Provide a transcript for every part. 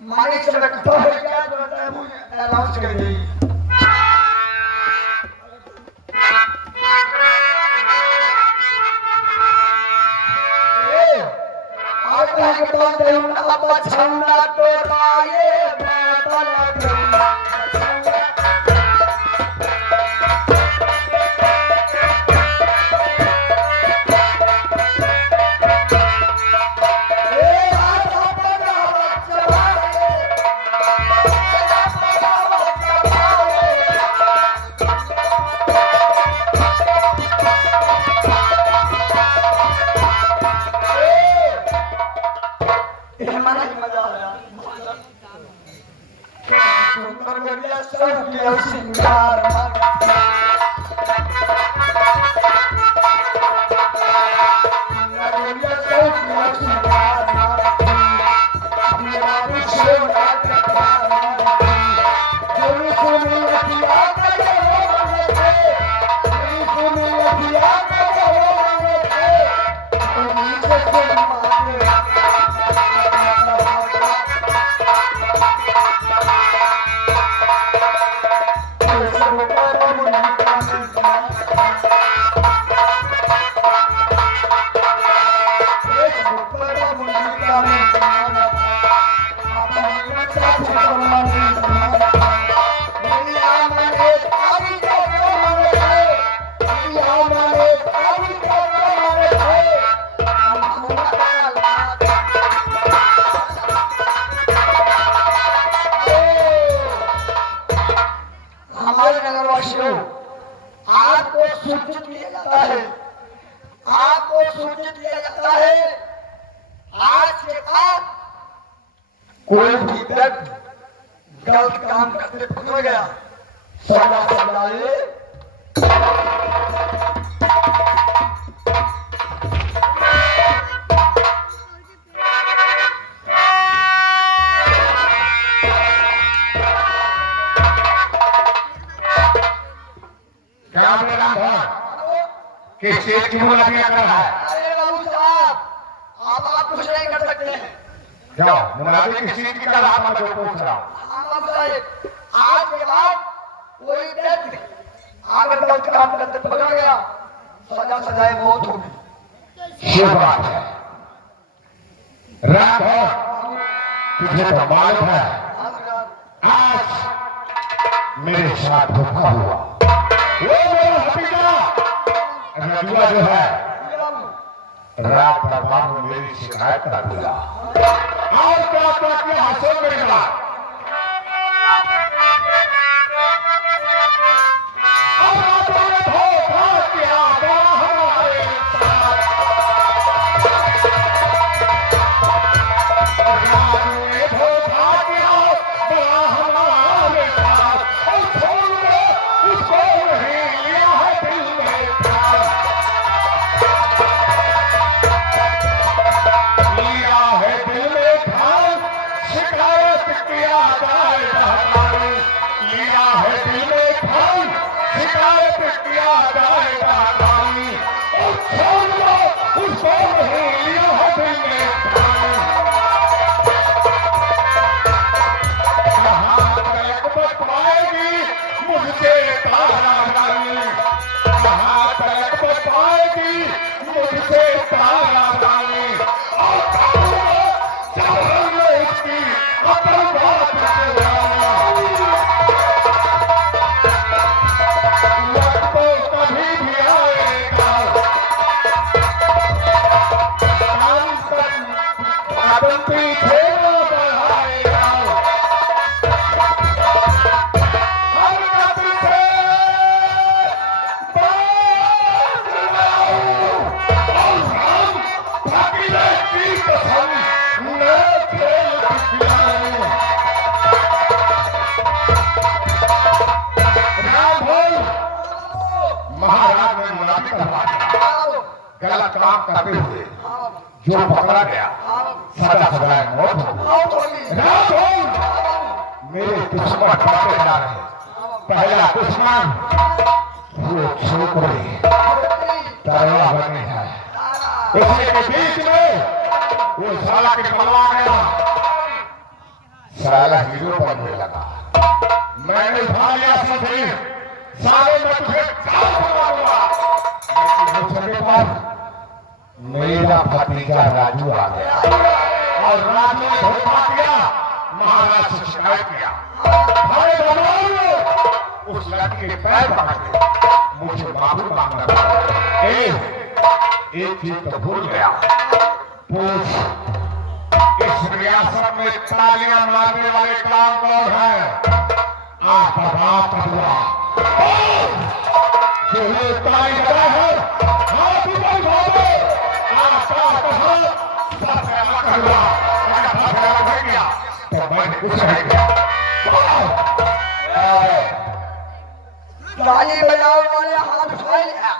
मालिक से रखता है क्या जो है मुझे अनाउंस कर दी आज के बाद देऊं अब छंदा तो राये बादल आपको सूचित किया जाता है आज के बाद कोई भी व्यक्ति गलत काम करते पकड़ गया सजा सजाए किस चीज की मुलाजिया कर रहा है? अरे बाबू साहब आप कुछ नहीं कर सकते हैं। जाओ मुलाजिम किस चीज की कर रहा मैं तो पूछ रहा हूँ। बाबू साहब आज के बाद कोई व्यक्ति अगर गलत काम करते पकड़ा गया सजा सजाए मौत होगी। ये बात है रात हो तुझे तो मालूम है आज मेरे साथ धोखा हुआ वो मेरा भतीजा रजुआ जो है रात दरबार में मेरी शिकायत कर दिया और क्या क्या किया हंसो मेरे बाद गलत काम करते हुए जो पकड़ा गया सजा सजाए मौत होगी। मेरे दुश्मन बढ़ते जा रहे पहला दुश्मन वो छोकरे तरवा बने हैं उसी के बीच में वो साला के बनवा गया साला हीरो बनने लगा। मैंने भाया समझे साले मैं तुझे काल मारूंगा। लेकिन उस समय पर मेरा भतीजा राजू आ गया और राजू ने धोखा दिया, महाराज से शिकायत किया। भाई दबाओ, उस लड़की के पैर पकड़ के मुझे माफी मांगना पड़ा। एक चीज तो भूल गया, पूछ इस रियासत में तालियां मारने वाले काम कौन है? आप बर्बाद कर हुआ जो ये ताली बजा है, हाथ ऊपर उठाओ। आपका कहा सबसे अलग हुआ, अगर सबसे अलग हो गया तो मैं कुछ रह गया। ताली बजाओ वाले हाथ उठा लिया।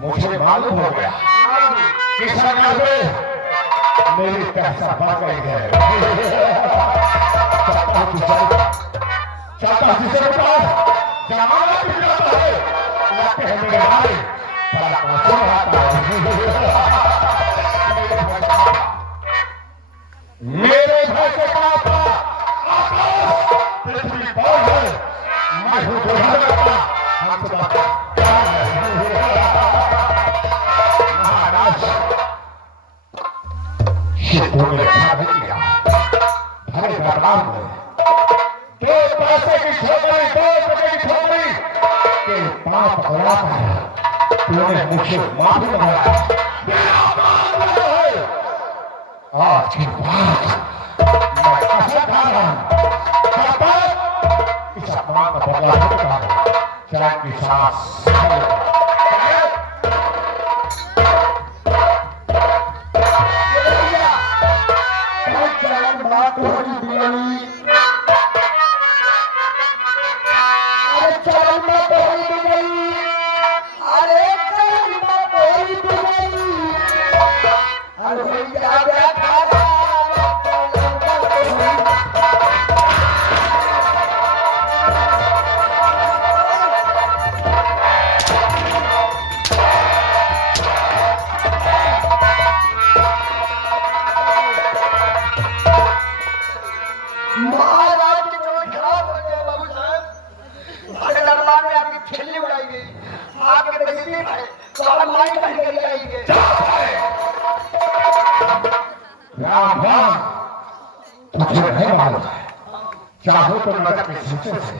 मुझे मालूम हो गया कि सरकार में मेरी पैसा बढ़ गई है। चाहता जिसे जमाना भी जाता है, लगते हैं मेरे भाई बड़ा कौशल आता है। मेरे भाई से कहा था आकाश पृथ्वी कौन है, मैं हूँ जो लगता हमसे बात महाराज। ये तुमने अच्छा नहीं किया, भरे दरबार में दो पैसे की छोकरी, 2 रुपए की छोकरी के पांव पकड़ा कर तूने मुझे माफी मंगाया। आज के बाद मैं कसम खा रहा हूं, जब तक इस अपमान का बदला नहीं चुकाऊंगा, चाहे की सांस बात होगी दिवाली। अरे चल मैं कोई दिवाली, अरे चल मैं कोई दिवाली, अरे याद रखा महाराज की चोट खराब हो गया बाबू साहब। बड़े दरबार में आपकी छेली उड़ाई गई, आपके बेइज्जती भाई तो आप माई बन कर जाएंगे। राम राम, तुझे नहीं मालूम है, चाहो तो नजर के शीशे से,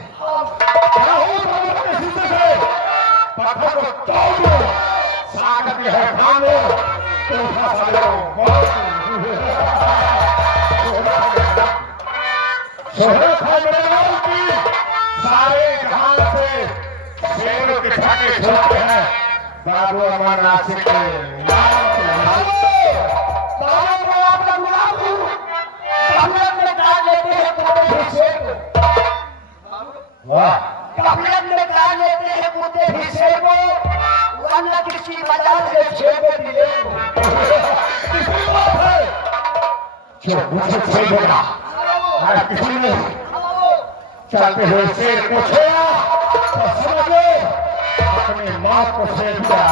चाहो तो नजर के शीशे से पत्थर को तोड़ दो, सागर के है भानो तो फंसा शोहरत है मेरे नाम की, सारे जहां से शेरों के छक्के छोड़ते हैं बाबू अमर नासिक के नाम से। बाबू मैं आपका गुलाम हूँ, कमलम में डाल लेते हैं कुत्ते भी शेर को। वाह, कमलम में डाल लेते हैं कुत्ते भी शेर को, वरना किसी मजाल से शेर को दिले को। किसी बात है जो मुझे छेड़ देगा, अगर किसी ने चलते हुए शेर को छेड़ा तो समझो अपनी मौत को छेड़ दिया।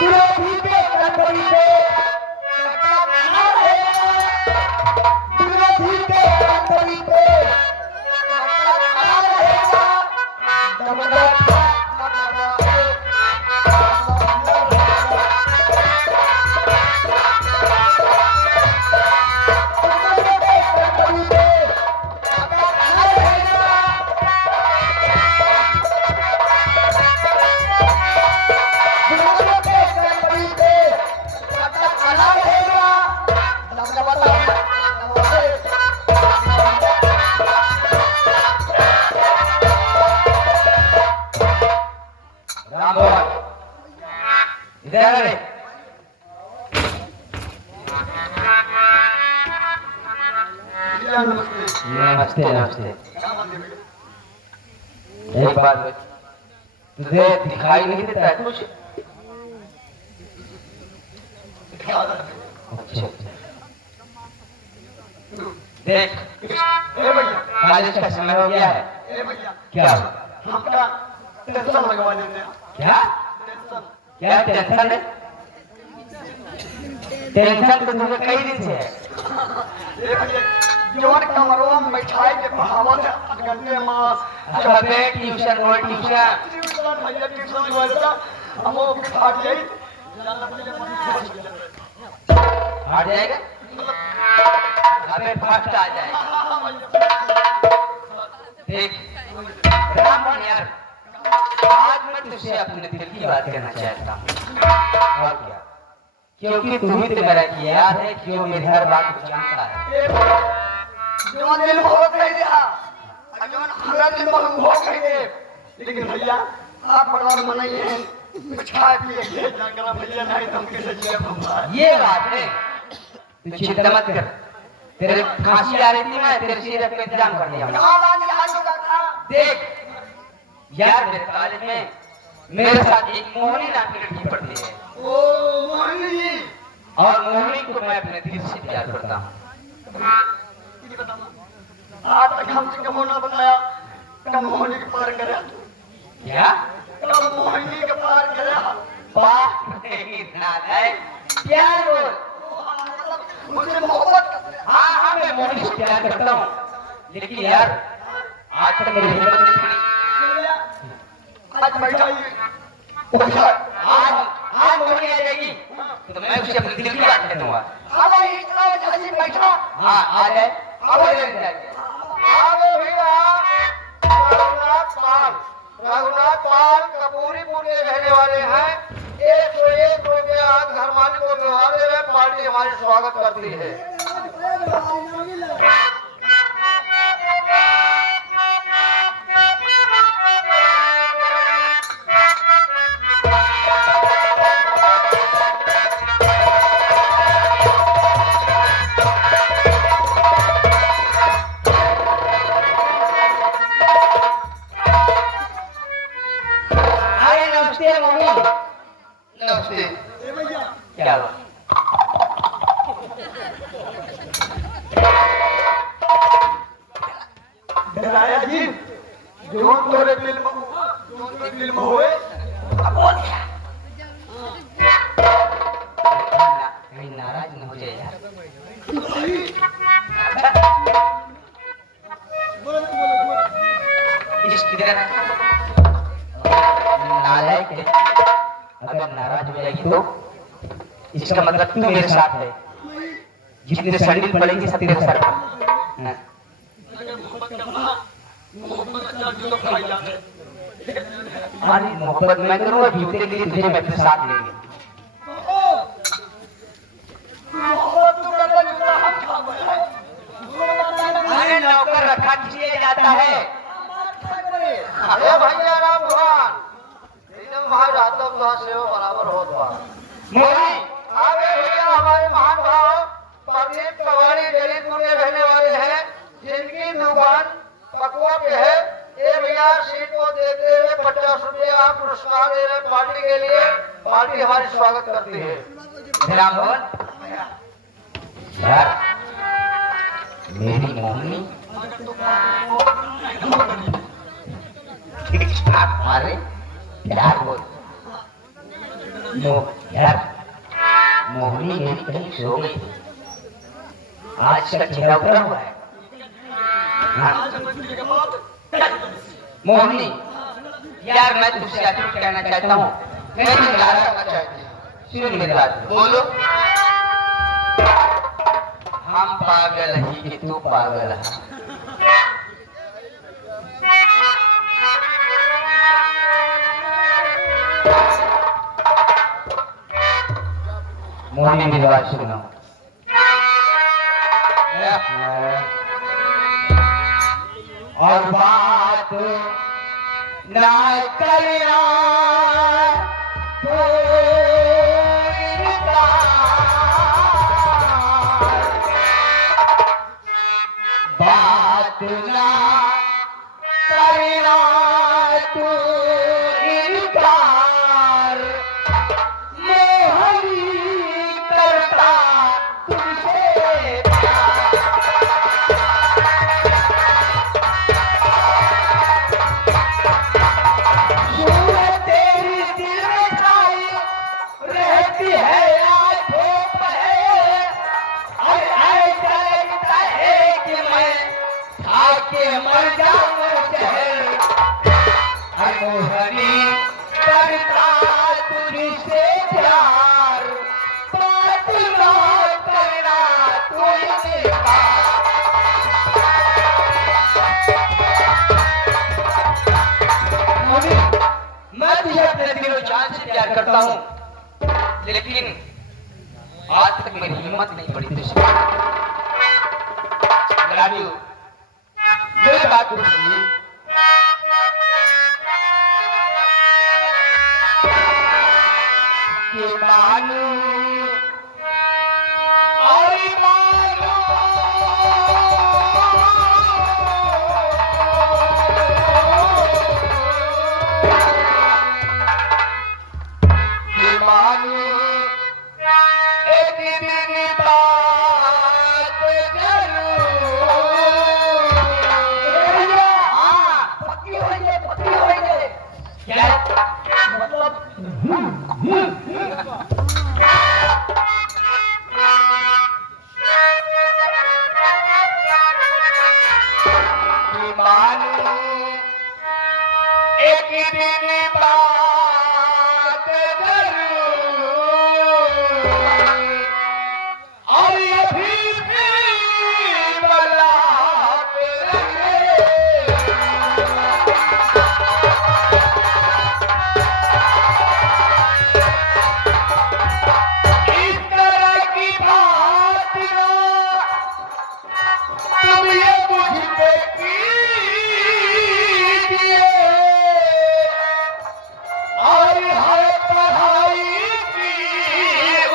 विरोधी के कंबरी पे कटा खा रहेगा, विरोधी के कंबरी पे कटा खा रहेगा, दमदा खा नमस्ते नमस्ते। एक बात तुझे दिखाई नहीं देता है कुछ? अच्छा देख ए भैया कॉलेज का समय हो गया है। ए भैया क्या हमका टेंशन लगवा देते हैं क्या टेंशन क्या टेंशन है? टेंशन तो तुम्हें कई दिन से है। ए भैया जोर कमरवा में बैठाई के पढ़ावा से 8 घंटे मास अच्छा बे ट्यूशन और ट्यूशन ट्यूशन भैया ट्यूशन लगवा देता हम वो फाट जाई आ जाएगा। अबे फास्ट आ जाएगा। देख रामन यार, आज मैं तुझसे अपने दिल की बात कहना चाहता हूँ। और क्या? क्योंकि तू ही तो मेरा यार है, क्यों मेरी हर बात को जानता है। जवान दिल बहुत कह दिया जवान हमरा दिल में बहुत कह दे लेकिन भैया आप परिवार मनाइए हैं कुछ खा पिए के जाकर भैया नहीं तो हम कैसे जिए भगवान ये बात है, तू चिंता मत कर। तेरे खांसी आ रही थी, मैं तेरे सिरप का इंतजाम कर दिया। कहां बात आज होगा था देख यार, मेरे कॉलेज में मेरे साथ एक मोहनी नाम की लड़की पढ़ती है, ओ मोहनी जी और मोहनी को मैं अपने दिल से प्यार करता हूँ। आज तक हमसे कब ना बताया कब मोहनी के पार करे क्या कब मोहनी के पार करे बात नहीं नालायक, प्यार बोल। मुझे मोहब्बत करते हैं। हाँ हाँ, मैं मोहनी से प्यार करता हूँ, लेकिन यार आज तक मेरी हिम्मत नहीं पड़ी। आज बैठा ही आज मोहनी आ जाएगी तो मैं उसे अपने दिल की बात कह दूंगा। अब इतना झांसी बैठा हाँ आ जाए, अब आ जाएगी। आगे भैया रघुनाथ पाल कपूरीपुर के रहने वाले हैं 101 रुपया आज घर मालिक को व्यवहार दे रहे पार्टी हमारी स्वागत करती है। अरे नमस्ते मोहनी। नमस्ते क्या हुआ? राया जी जो तोरे दिल में होए अब बोल क्या कहीं नाराज न हो जाए यार। किधर है? नालायक है। अगर नाराज हो जाएगी तो इसका मतलब तू मेरे साथ है। जितने सैंडल पड़ेंगे सब तेरे सर पर। हाँ। अरे मोहब्बत मैं करूँगा, जूते के लिए तुझे मैं अपने साथ लेंगे। अरे नौकर रखा किए जाता है। अरे भैया राम भगवान तीनों महारातम तो सेवा बराबर होत बा मोहनी आगे भैया हमारे महान भाव प्रदीप कवाड़ी जलीपुर के रहने वाले हैं जिनकी दुकान पकुआ पे है ये भैया सीट को देते हुए 50 रुपया पुरस्कार दे रहे पार्टी के लिए पार्टी हमारी स्वागत करती है। राम भवन यार, मेरी मोहनी ठीक ठाक मारे प्यार बोल। यार मोहनी मेरी कहीं सो गई, आज का चेहरा उतरा हुआ है। हाँ। मोहनी यार, मैं तुझसे आज कुछ कहना चाहता हूँ। मैं तुझे गाना करना चाहती हूँ। सुन मेरी बात, बोलो हम पागल ही कि तू पागल है। मोहनी मेरी बात सुनो। और बात ना करना तो इनकार, बात ना करना तो इनकार, मोहनी करता तुझसे प्यार। के मर जाऊं जहर मोहनी करता तुझसे प्यार बात ना करना तुझसे मैं तुझे अपने दिलो जान से प्यार करता हूँ लेकिन आज तक मेरी हिम्मत नहीं पड़ी तुझसे राजू मेरी बात को सुनिए कि मानू और मानू कि मानू एक दिन बात जरूर पक्की हो गई क्या मतलब मानू एक दिन बात जरूर और अभी भी बलात इस तरह की बात ना तुम ये मुझ पे कीजिए और है पढ़ाई की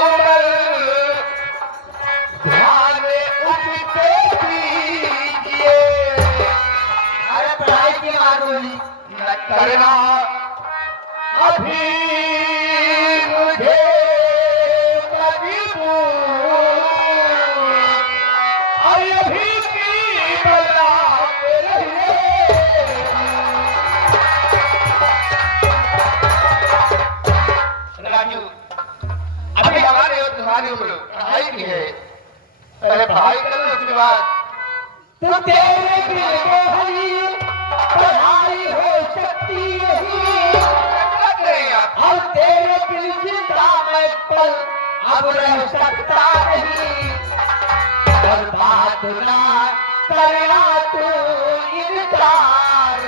उम्र ध्यान उस पे दीजिए अरे पढ़ाई की मालूम न करना अभी मुझे मजबूर और अभी की बलात रहिए राजू अभी हमारे और तुम्हारी उम्र पढ़ाई की है पहले पढ़ाई कर लो उसके बाद तो तेरे दिल को हरी पढ़ाई हो सकती नहीं क्या करें आप और तेरे दिल जिंदा मैं पल अब रह सकता नहीं और बात ना करना तू इनकार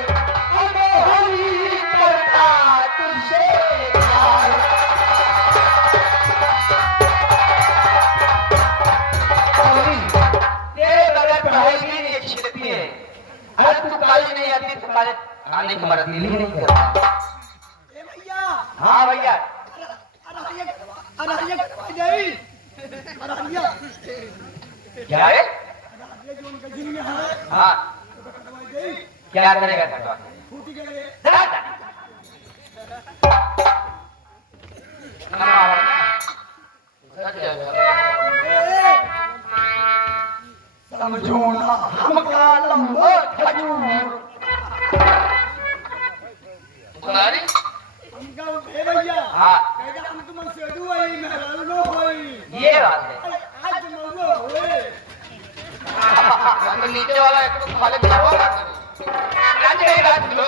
अब हरी करता तुझसे प्यार तेरे बगैर पढ़ाई भी नहीं अच्छी लगती है अगर तू कॉलेज नहीं आती तो कॉलेज आने का हमारा दिल ही नहीं करता हाँ भैया क्या है हाँ क्या करेगा समझो ना हमका लंबा खजूर तुम्हारी भैया हाँ हम तुम से दुआई में लो होई ये बात है आज मौलो होए तो नीचे वाला एक तो खाली दिया हुआ राजे राज लो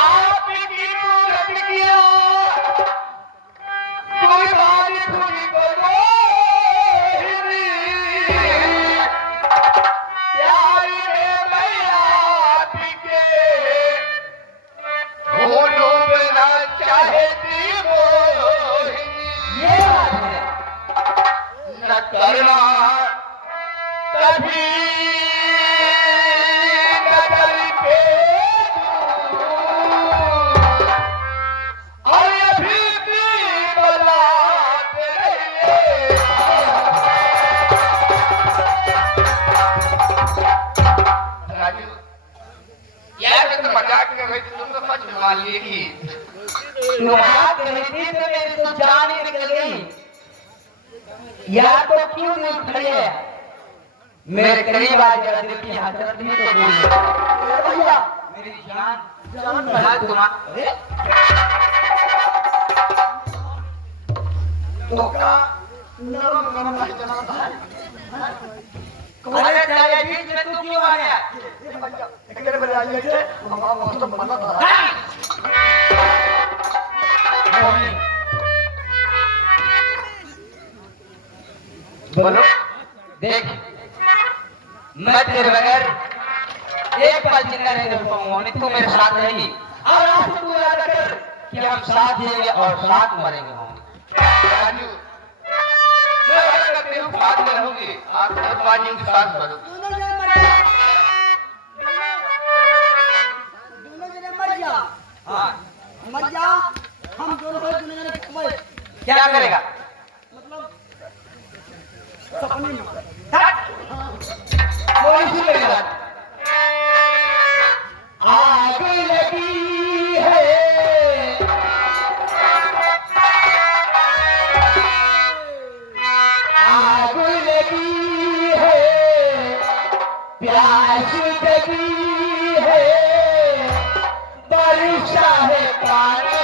आप की मूर्त किया कोई बात खुदी करो प्यार में भैया के हो डूबना चाहती वो ये बात है न करना कभी बदल के और अभी भी बलात रहिए राजू यार मैं तो मजाक कर रही थी तुम तो सच मान लिए कि मजाक कर रही थी तो मेरी तो जान ही निकल गई या तो क्यों नहीं खड़े है मेरे करीब आ जरा दिल की हसरत ही तो बोल भैया मेरी जान बढ़ा तुम्हारे तो का नरम नरम है जना था अरे तेरे बीच में तू क्यों आ गया? ये भैया इकरे में आइए के हमारा मौसम बना था। बोलो। देख, मैं तेरे बगैर एक पल जिंदा नहीं रह पाऊंगा, नहीं तू मेरे साथ रहेगी। और आज से तू याद कर कि हम साथ जिएंगे और साथ मरेंगे। राजू मैं हर कभी साथ में रहूंगी, आप सब बाजियों के साथ मरूंगी। दोनों जने मर जा। हाँ, मर जा। हम दोनों जने कमाए। क्या करेगा? मतलब सपने में। कोई सी मेरी बात? आग लगी है आग लगी है प्यास लगी है बारिश है पानी